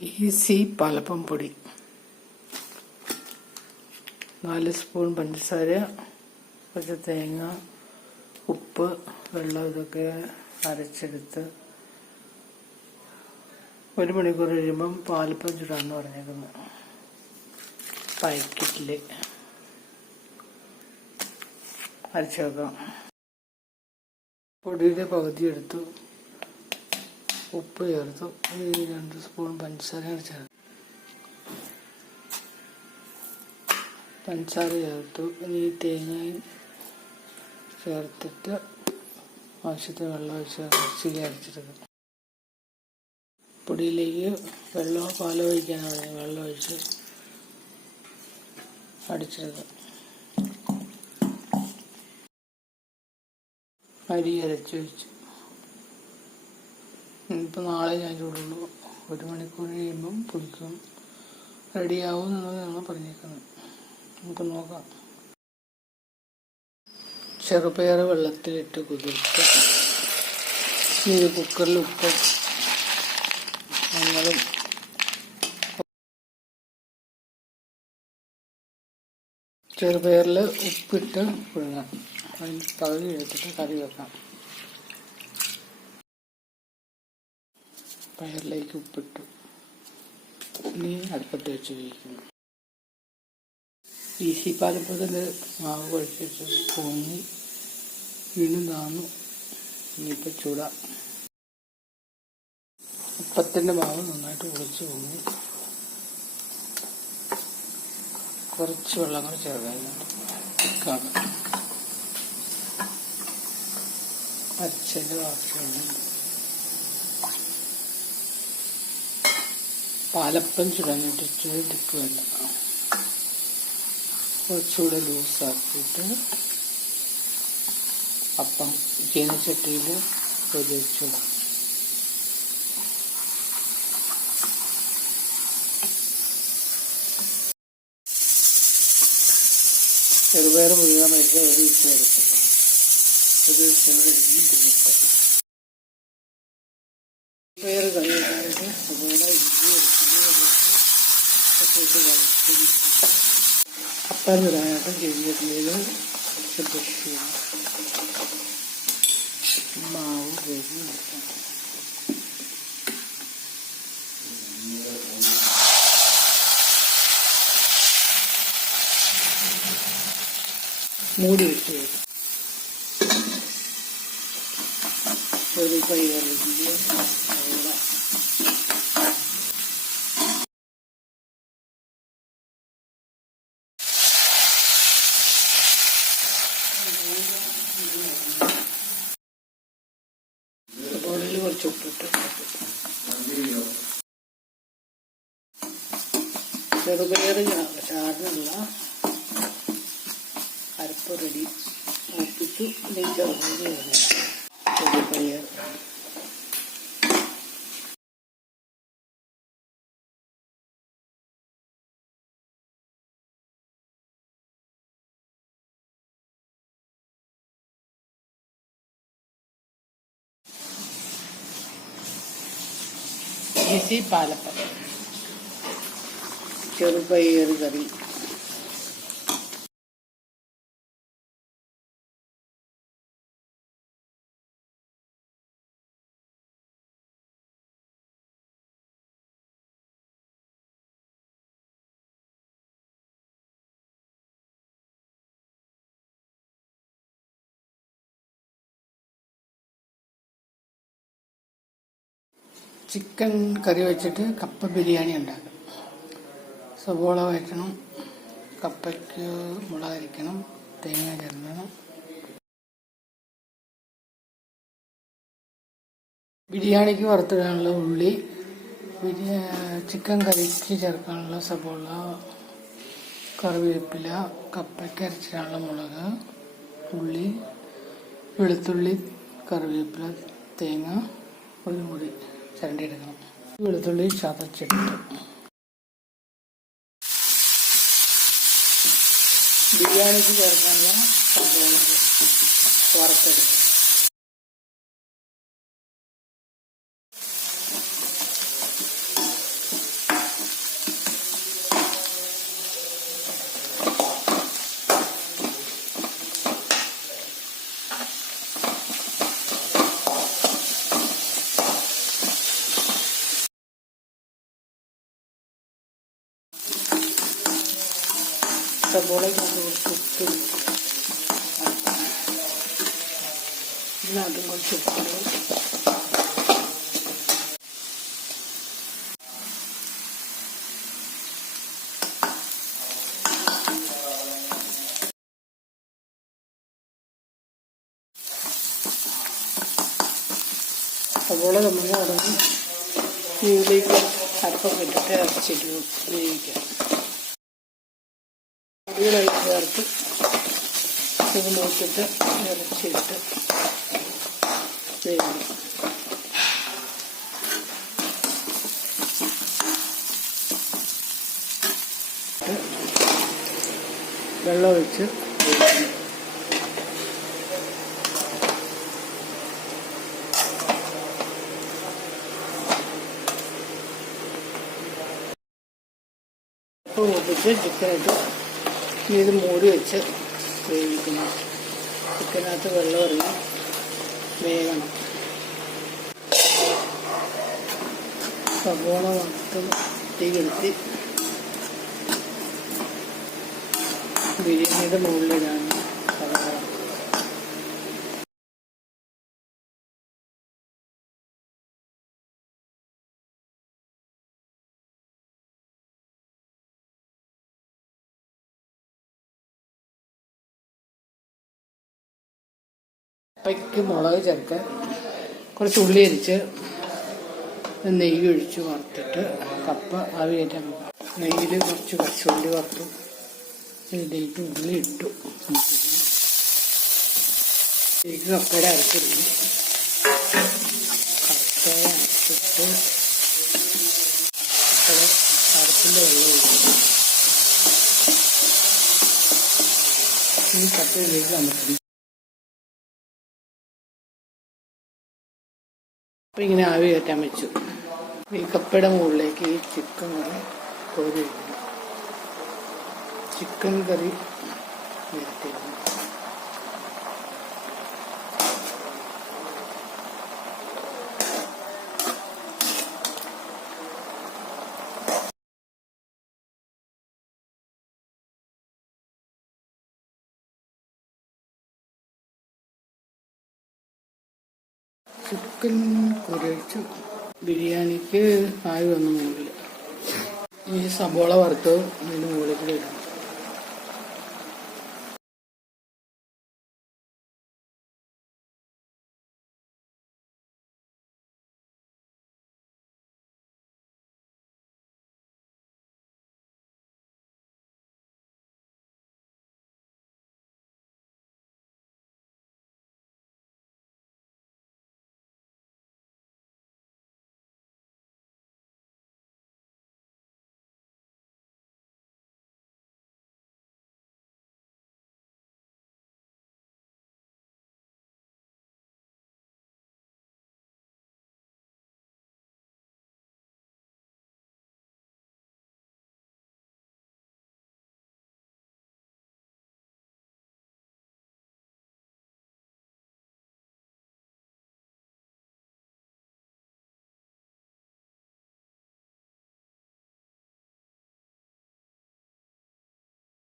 Easy palappam പൊടി. നാല് spoon പഞ്ചസാര കുറച്ച് തേങ്ങ ഉപ്പ് വെള്ളം ഇതൊക്കെ അരച്ചെടുത്ത് ഒരു മണിക്കൂർ കഴിയുമ്പം പാലപ്പം ചുടാന്ന് പറഞ്ഞേക്കുന്നത് പാക്കറ്റിൽ അരച്ചു വെക്കാം. പൊടിയുടെ പകുതി എടുത്തു. ഉപ്പ് ചേർത്തു. രണ്ട് സ്പൂൺ പഞ്ചസാര ചേർത്തു. പഞ്ചസാര ചേർത്തു. ഇനി തേങ്ങയും ചേർത്തിട്ട് ആവശ്യത്തിന് വെള്ളം ഒഴിച്ച് അരച്ചിരി അരച്ചെടുക്കും പൊടിയിലേക്ക് വെള്ളമോ പാലോ ഒഴിക്കാനാണ് വെള്ളം ഒഴിച്ച് അടിച്ചെടുക്കും അരി അരച്ച് വെച്ചു. ഇനിയിപ്പോൾ നാളെ ഞാൻ ചൂടുള്ളൂ. ഒരു മണിക്കൂർ കഴിയുമ്പം പൊടിക്കും റെഡിയാവും എന്നുള്ളത് ഞങ്ങൾ പറഞ്ഞേക്കുന്നത്. നമുക്ക് നോക്കാം. ചെറുപയർ വെള്ളത്തിലിട്ട് കുതിർത്ത് ഒരു കുക്കറിൽ ഉപ്പ് മഞ്ഞളും ചെറുപയറിൽ ഉപ്പിട്ട് പുഴുങ്ങാം. അതിന് പകുതി എടുത്തിട്ട് കറി വെക്കാം. പയറിലേക്ക് ഉപ്പിട്ടു. ഇനി അടുപ്പത്ത് വെച്ച് വേവിക്കുന്നു. ഈസി പാലപ്പത്തിന്റെ മാവ് കുഴച്ച് പൊങ്ങി വീണ്ടും താന്നു. ഇനിയിപ്പോൾ ചൂടാം. അപ്പത്തിന്റെ മാവ് നന്നായിട്ട് കുളിച്ച് പൊങ്ങി. കുറച്ച് വെള്ളം കൂടി ചേർക്കാനുണ്ട് കാണാം അച്ഛന്റെ വാക്കുകളുണ്ട് പാലപ്പം ചുടാനായിട്ട് ഇച്ചിരി ഡിക്ക് വേണ്ട കുറച്ചുകൂടെ ലൂസാക്കിയിട്ട് അപ്പം ചീനച്ചട്ടിയിൽ പൊതിച്ചു ചെറുപയർ മുഴുവൻ ഒരു ഇച്ചിരി എടുക്കും ഒരു ഇച്ചിരി എടുക്കുമ്പോൾ തിന്നിട്ട് ചെറുപയർ കറി വെക്കാനായിട്ട് അതുപോലെ ഇഞ്ചി വെളുത്തുള്ളി കറിവേപ്പില ഒക്കെ ഇട്ട് വഴറ്റി അപ്പം ചുടാനായിട്ട് ചെറിയതിൽ കുറച്ച് ബ്രഷ് ചെയ്യണം മാവ് കഴുകി എടുക്കണം മൂടി വെച്ച് വരും ഒരു കൈ വലിയ സവോള സവോളയിൽ കുറച്ച് ഉപ്പിട്ട് ചെറുപയർ ചാറിനുള്ള അരപ്പ് റെഡി ഒപ്പിച്ചു ചെറുപയർ ചെറുപയർ. ഈസി പാലപ്പം. ചെറുപയർ കറി ചിക്കൻ കറി വെച്ചിട്ട് കപ്പ ബിരിയാണി ഉണ്ടാക്കും സവോള വഴറ്റണം കപ്പയ്ക്ക് മുളക് അരിക്കണം. തേങ്ങ ചേർക്കണം ബിരിയാണിക്ക് വറുത്തിടാനുള്ള ഉള്ളി ചിക്കൻ കറിക്ക് ചേർക്കാനുള്ള സവോള കറിവേപ്പില കപ്പയ്ക്ക് അരച്ചിടാനുള്ള മുളക് ഉള്ളി വെളുത്തുള്ളി കറിവേപ്പില തേങ്ങ ഒരു മുടി ചരണ്ടിയെടുക്കണം. വെളുത്തുള്ളി ചതച്ചിട്ട്. ബിരിയാണിക്ക് ചേർക്കാൻ സവാള വറുത്തെടുക്കും സബോള ഇതിനകത്തും കുറച്ച് ഉപ്പിടും നമ്മൾ ഉടനെ ഇതിലേക്ക് അപ്പം ഇട്ടിട്ട് അരച്ചിട്ട് ഉപയോഗിക്കാം ചേർത്ത് ഇത് ഇറച്ചിട്ട് വേവിക്കും വെള്ളം ഒഴിച്ച് വേവിക്കണം. ഉപ്പ് പൊട്ടിച്ച് ചിക്കനിട്ട് ഇത് മൂടി വെച്ച് വേവിക്കുന്നു ചിക്കനകത്ത് വെള്ളം ഇറങ്ങി വേകണം സവോള വറുത്ത് തീ കെടുത്തി ബിരിയാണിയുടെ മുകളിലിടാണ് കപ്പയ്ക്ക് മുളക് ചേർക്കാൻ കുറച്ച് ഉള്ളി അരിച്ച് നെയ്യ് ഒഴിച്ച് വറുത്തിട്ട് കപ്പ ആവിയേറ്റാൻ നെയ്യിൽ കുറച്ച് ഉള്ളി വറുത്തു. ഇതിലേക്ക് ഉള്ളി ഇട്ടു. ഇതിലേക്ക് കപ്പയുടെ അരച്ചിരുന്നു കപ്പ അരച്ചിട്ട് കപ്പയുടെ വെള്ളം ഈ കപ്പയിലേക്ക് അമർത്തി അപ്പം ഇങ്ങനെ ആവി കയറ്റാൻ വെച്ചു. ഈ കപ്പയുടെ മുകളിലേക്ക് ഈ ചിക്കൻ കറി കോരി ചിക്കൻ കറി വരട്ടിയിരുന്നു. ചിക്കൻ കുരച്ചു ബിരിയാണിക്ക് ആയി വന്നു മുകളിൽ. ഈ സബോള വറുത്ത് അതിന് മുകളിൽ ഇടണം